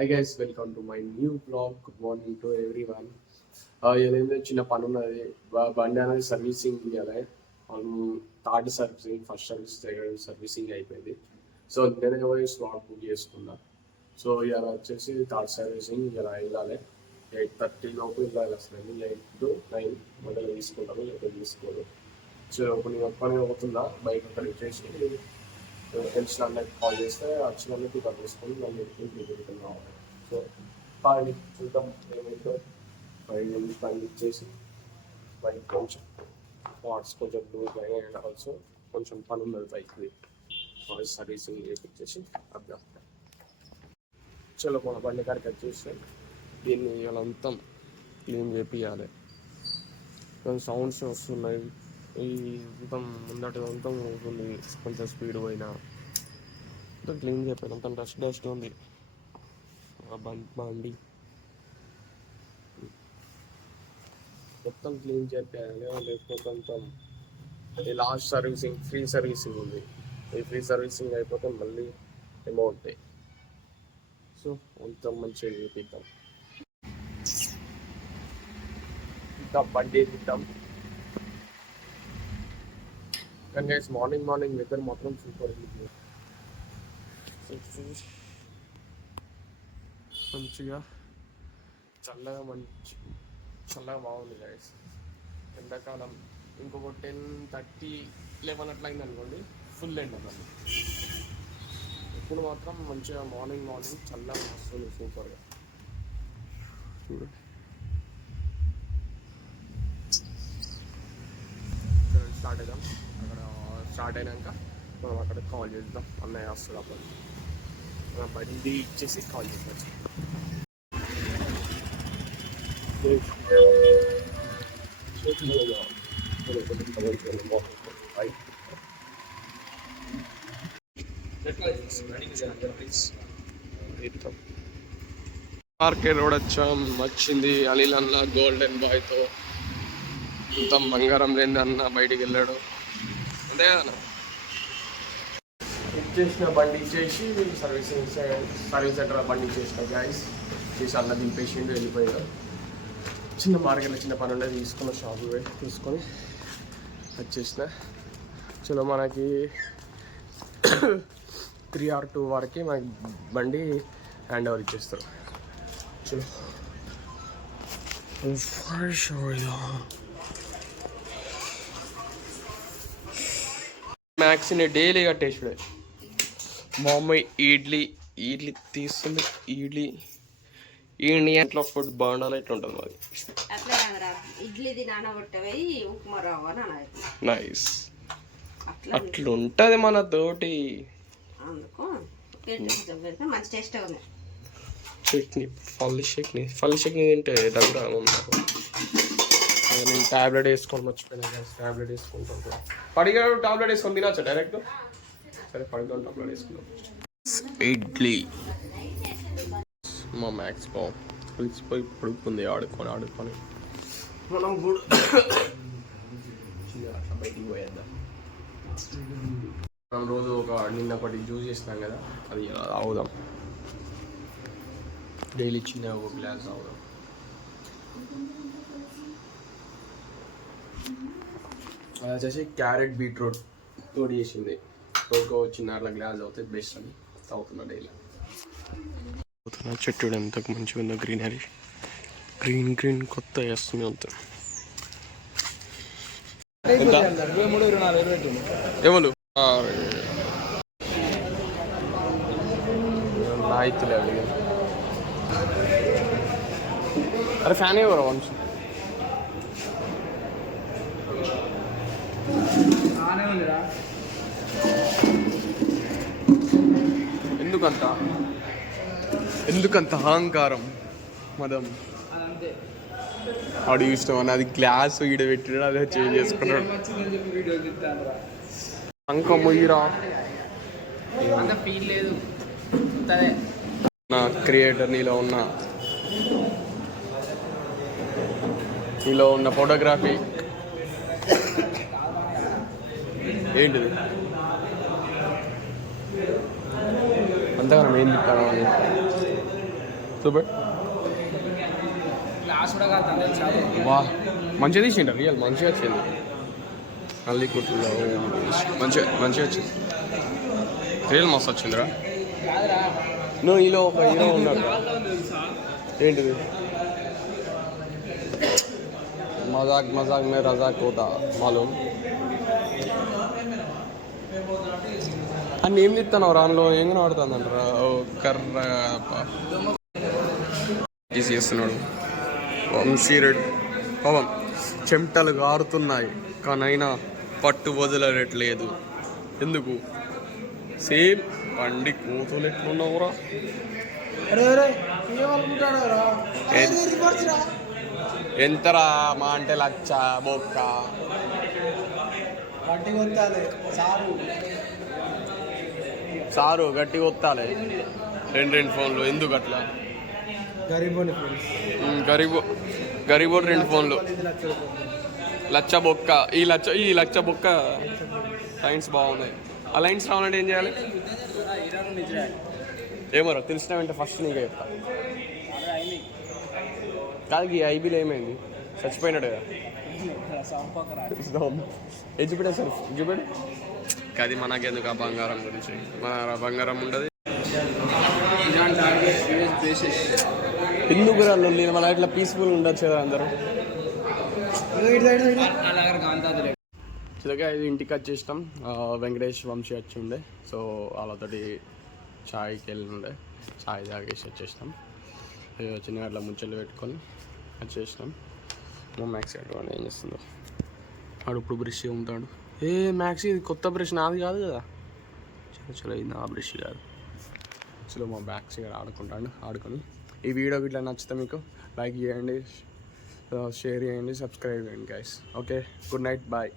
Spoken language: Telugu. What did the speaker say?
Hi guys, welcome to my new vlog. Good morning to everyone. ఏదైతే చిన్న పని ఉన్నది బండి అనేది సర్వీసింగ్ ఇవ్వాలి. Third servicing, first service, second servicing అయిపోయింది. సో నేనే పోయి స్లాట్ బుక్ చేసుకున్నా. సో ఇలా వచ్చేసి థర్డ్ సర్వీసింగ్ ఇలా వెళ్ళాలి. 8:30 లోపు వెళ్ళాలి. అసలు 8 to 9 మధ్యలో తీసుకుంటాము, లేకపోతే తీసుకోరు. సో కొన్ని ఒక్కనే అవుతుందా బైక్ అక్కడ వచ్చేసి తెలిసిన అన్నకి కాల్ చేస్తే వచ్చిన పికప్ చేసుకొని మళ్ళీ ఇంటికి రిటర్న్ రావాలి. సో పని చూద్దాం ఏమైతే పని ఇచ్చేసి బైక్ కొంచెం పార్ట్స్ కొంచెం లూజ్ అయ్యాయి అండ్ ఆల్సో కొంచెం పని ఉన్నది బైక్ది. సర్వీసింగ్ చేపించేసి అర్థం. చలో మన బండి కాడికి వచ్చేసి దీన్ని ఇవాళంతా క్లీన్ చేపియాలి. కొంచెం సౌండ్స్ వస్తున్నాయి. ఈ మొత్తం ముందటి అంతా ఉంటుంది, కొంచెం స్పీడ్ పోయినా అంతా క్లీన్ చేయలేదు. అంతా డస్ట్ ఉంది బండి మొత్తం క్లీన్ చేయాలి. లేకపోతే కొంచెం ఈ లాస్ట్ సర్వీసింగ్ ఫ్రీ సర్వీసింగ్ ఉంది. ఈ ఫ్రీ సర్వీసింగ్ అయిపోతే మళ్ళీ అమౌంట్. సో మొత్తం మంచిగా చేపిద్దాం. ఇంకా బండి తిద్దాం. కానీ గైస్ మార్నింగ్ వెదర్ మాత్రం సూపర్ ఉంది. మంచిగా చల్లగా బాగుంది గైస్. ఎండాకాలం ఇంకొక 10:30, 11 అట్లా అయింది అనుకోండి, ఫుల్ ఎండ మళ్ళీ. ఇప్పుడు మాత్రం మంచిగా మార్నింగ్ చల్లగా వస్తుంది సూపర్గా. స్టార్ట్ అవుదాం. అక్కడ స్టార్ట్ అయినాక మనం అక్కడ కాల్ చేద్దాం. అన్నయ్య వస్తుంది అప్పుడు మనం బండి ఇచ్చేసి కాల్ చేద్దాం. మార్కెట్ రోడ్ వచ్చింది. అనిల్ అన్న గోల్డెన్ బాయ్తో మొత్తం బంగారం లేని అన్న బయటికి వెళ్ళాడు. అంతే కదా, ఇచ్చేసిన బండి ఇచ్చేసి సర్వీస్ సెంటర్ బండి ఇచ్చేసిన గ్యాస్ చేసి అన్న దింపేసిండు, వెళ్ళిపోయాడు. చిన్న మార్కెట్లో చిన్న పని ఉండేది, తీసుకున్న షాపు తీసుకొని వచ్చేసిన. చలో మనకి 3 or 2 వరకు మనకి బండి హ్యాండ్ ఓవర్ ఇచ్చేస్తారు. చలో మ్యాక్స్ని డైలీ కట్టేసాడు. మా అమ్మ ఇడ్లీ తీస్తుంది. ఇంట్లో ఫుడ్ బాగుండాలి. ఎట్లా ఉంటుంది మాది? నైస్. అట్లుంటది మన తోటి. చట్నీ ఫల్ చట్నీ తింటే దగ్గర నేను టాబ్లెట్ వేసుకొని మర్చిపోయినా. టాబ్లెట్ వేసుకుంటాను. పడిగాడు టాబ్లెట్ వేసుకొని తినచ్చా డైరెక్ట్? సరే పడిగాడు టాబ్లెట్ వేసుకున్నాం. ఇడ్లీ మా మ్యాక్స్ కలిసిపోయి పడుకుంది ఆడుకొని. మనం కూడా అట్లా బయటికి పోయేద్దాం. మనం రోజు నిన్నొకటి జ్యూస్ చేసినాం కదా, అది తాగుదాం. డైలీ చిన్న ఒక గ్లాస్ తాగుదాం. అది వచ్చేసి క్యారెట్ బీట్రూట్ తోడు చేసింది. ఒక చిన్న అట్లా గ్లాస్ అవుతుంది, బెస్ట్ అని తాగుతున్నా డైలీ. చెట్టు ఎంత మంచిగా ఉందో, గ్రీనరీ గ్రీన్ కొత్త వేస్తుంది అంత. ఎవరు ఆయితులే అడిగి. అరే ఫ్యాన్ ఎవరు వంశం ఎందుకంత అహంకారం మదం? ఆడు ఇష్టం అని అది గ్లాస్ ఈడ పెట్టినాడు, అదే చేంజ్ చేసుకున్నాడు. అంక మొయ్యిరా నా క్రియేటర్, నీలో ఉన్న ఫోటోగ్రఫీ ఏంటిది అంతగా మనం ఏం తిప్పాను అని సూపర్. వా మంచిగా తీసిండ రియల్ మంచిగా వచ్చింది. మళ్ళీ కుట్లో మంచిగా వచ్చింది రియల్ మస్తు వచ్చిందిరా. నువ్వు ఈలో ఒక హీరో ఉన్నాడు. ఏంటిది? మజాక్ మే రజాక్ హోతా మాలూమ్. అన్నీ ఏం తిస్తాను రాన్లో ఏం కనబడుతుంది అంటారా? కర్ర చేస్తున్నాడు వంశీరెడ్డి. పవన్ చెమటలు గారుతున్నాయి కానీ అయినా పట్టు వదలట్లేదు. ఎందుకు? సేమ్ పండి కూతులు ఎట్లున్నావురా? ఎంతరా మా అంటే లచ్చ బొక్క సారు గట్టి కొత్తాలే. రెండు ఫోన్లు ఎందుకు అట్లా? గరీబోడు 2 ఫోన్లు లచ్చ బొక్క. ఈ లచ్చ బొక్క లైన్స్ బాగున్నాయి. ఆ లైన్స్ రావాలంటే ఏం చేయాలి? ఏమరా తెలిసిన వెంటనే ఫస్ట్ నీకే చెప్తా. కాదు ఈ ఐబీలో ఏమైంది? చచ్చిపోయినాడు కదా. చూపెట్టా సార్ చూపెడు. అది మనకెందుకు ఆ బంగారం గురించి? మన బంగారం ఉండదు ఎందుకు రాళ్ళు మన ఇట్లా పీస్ఫుల్ ఉండొచ్చు కదా అందరూ. చిన్నగా ఇది ఇంటికి వచ్చేసినాం. వెంకటేష్ వంశీ వచ్చి ఉండే, సో వాళ్ళతోటి ఛాయ్కి వెళ్ళి ఉండే. ఛాయ్ తాగేసి వచ్చేసినాం. చిన్నగా అట్లా ముంచెలు పెట్టుకొని వచ్చేసినాం. మా మ్యాక్సీ అటువంటి ఏం చేస్తుందో వాడు ఇప్పుడు బ్రష్ ఉంటాడు. మ్యాక్సీ ఇది కొత్త బ్రష్ నాది కాదు కదా. చలో ఇది నా బ్రష్ కాదు. చలో మా మ్యాక్సీ ఆడుకొని ఈ వీడియో ఇట్లా నచ్చితే మీకు లైక్ చేయండి, షేర్ చేయండి, సబ్స్క్రైబ్ చేయండి guys. Okay, good night, bye.